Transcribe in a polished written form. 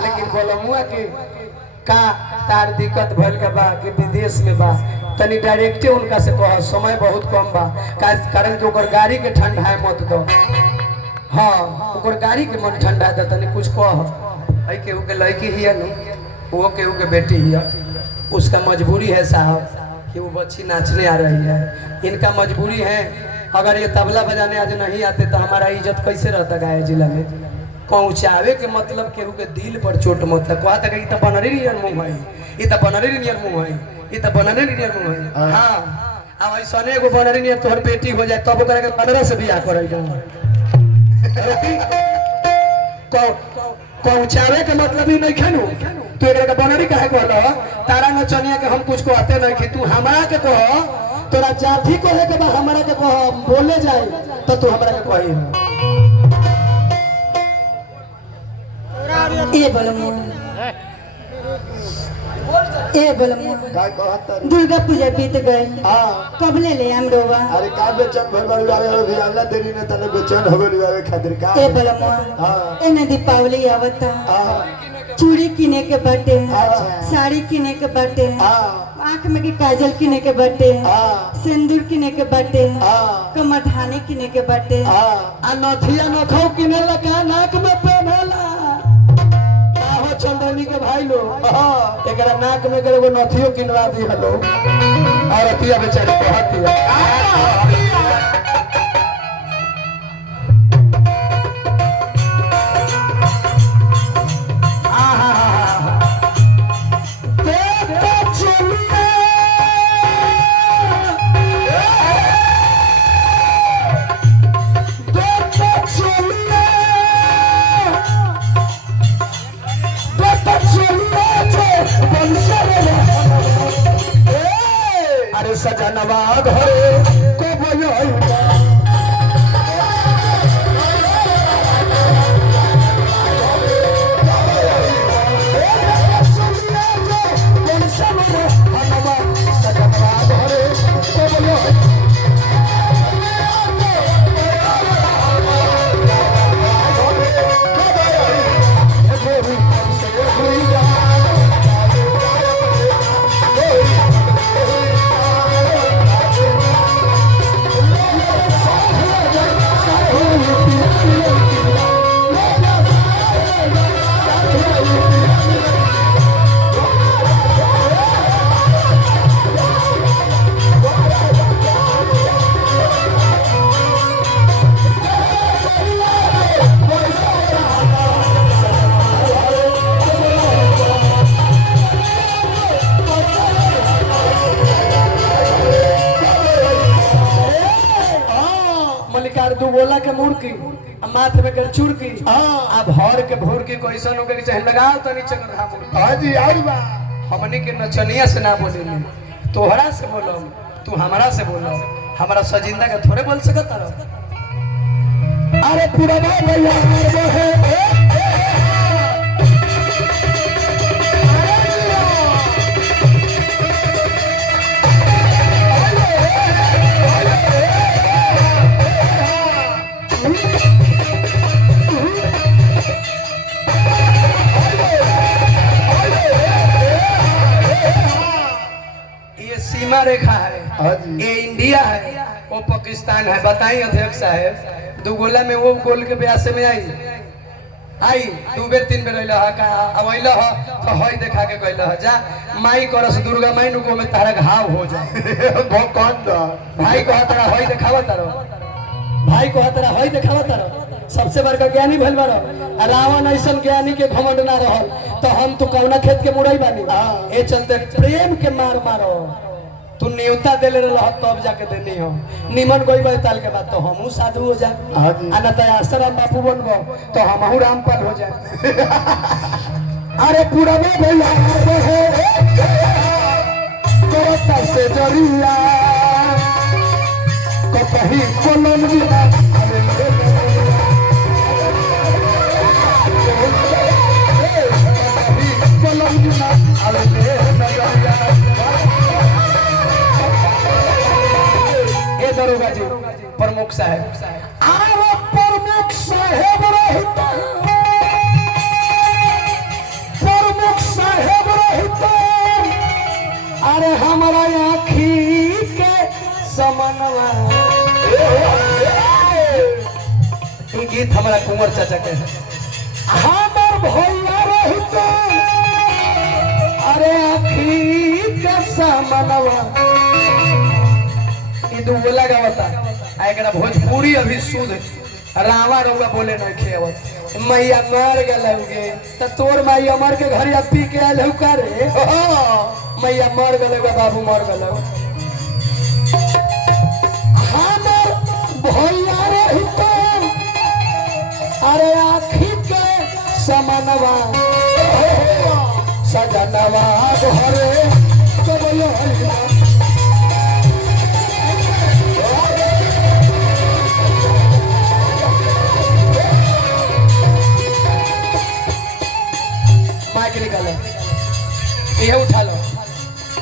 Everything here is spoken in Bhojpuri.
लेकिन बोलमुआ के का तार दिक्कत भइल के बा कि विदेश में बा तनी डायरेक्टे उनका से कह समय बहुत कम बा कारण कि ओकर गाड़ी के ठंडा मत दो। हाँ ओकर गाड़ी के मन ठंडा दे तनी कुछ कह आई केहू के लड़की हिया न वो केहू के बेटी हिया उसका मजबूरी है साहब कि वो बच्ची नाचने आ रही है। इनका मजबूरी है अगर ये तबला बजाने आज नहीं आते तो हमारा इज्जत कैसे रहता गया जिला में। पहुँचावे के मतलब केहू के दिल पर चोट मत कहा था कि बनरी नियर मुँह है ये तो बनरी नियर मुँह है ये तो बनरी नियर मुँह है। हाँ अब ऐसा एगो बनरी नियर तोहर बेटी हो जाए तब ओकरा के 15 से बियाह करे पहुँचावे के मतलब ही नहीं खेनू तू एक बनरी कहे कहल तारा नचनिया के हम कुछ कहते नहीं कि तू हमारा के कह तोरा जाति कहे के बाद हमारा के कह बोले जाए तो तू हमारा के कही ए बोलमो दुर्गा पूजा बीत गई कब ले ले हम रोवा। अरे का बेचैन भइल बाड़ी आवे अभी अल्लाह देरी ने तने बेचैन हो गइल आवे खातिर का ए बोलमो एने दीपावली आवता चूड़ी किने के बाटे साड़ी किने के बाटे आँख में की काजल किने के बाटे सिंदूर किने के बाटे कमरधानी किने के बाटे आ नथिया नखौ किने लगा नाक में पहनला चंदनी के भाई लो एकरा नाक में करे वो नथियो किनवा दी हलो और अतिया बेचारी कहती है सजनवा घरे को बोलो बोला के मुर्की माथ में कर चुड़की अब हर के भोर की कोई सन के चाहे लगाओ तो नीचे कर रहा मुर्की हां जी आई बा हमनी के नचनिया से ना बोले तोहरा से बोलो तू हमारा से बोलो हमारा सजिंदा के थोड़े बोल सकता रहो। अरे पुराना भैया वो है सीमा रेखा है ये इंडिया है वो पाकिस्तान है। बताइए अध्यक्ष साहब दो गोला में वो गोल के ब्यास में आई 2 बेर 3 बेर अवैल तो हई देखा के कहल जा माई करस दुर्गा माई नुको में तारा घाव हो जाए वो कौन था भाई कहा तारा हई देखावा तारो भाई कहा तारा हई देखावा तारो सबसे बड़का ज्ञानी भइल बारो रावण ऐसा ज्ञानी के घमंड ना रहल तो हम तो कौना खेत के मुरई बानी ए चलते प्रेम के मार मारो तू न्योता देले रह तब जाके देनी हो निमन कोई बात ताल के बाद तो हमहू साधु हो जाए आना तो आसाराम बापू बनबो तो हमहू रामपाल हो जाए। अरे पुराना भैया कोता से जरिया को कहीं कोलन बिना कोलन बिना अरे नजरिया दरोगा जी प्रमुख साहब प्रमुख साहेब गीत हमारा कुंवर चाचा के है। हमर भैया रहते अरे आखी का सामनवा ई दुगोला गावता आ एकरा भोजपुरी अभी शुद्ध रावा रउआ बोले नहीं खेवत मैया मर गलौगे त तोर मैया मर के घर पी के आयल हउ का रे मैया मर गलौगा बाबू मर गलौ हमर भैया रहते अरे आखी के समनवा सजनवा घरे कबयो माइक निकालो ये उठा लो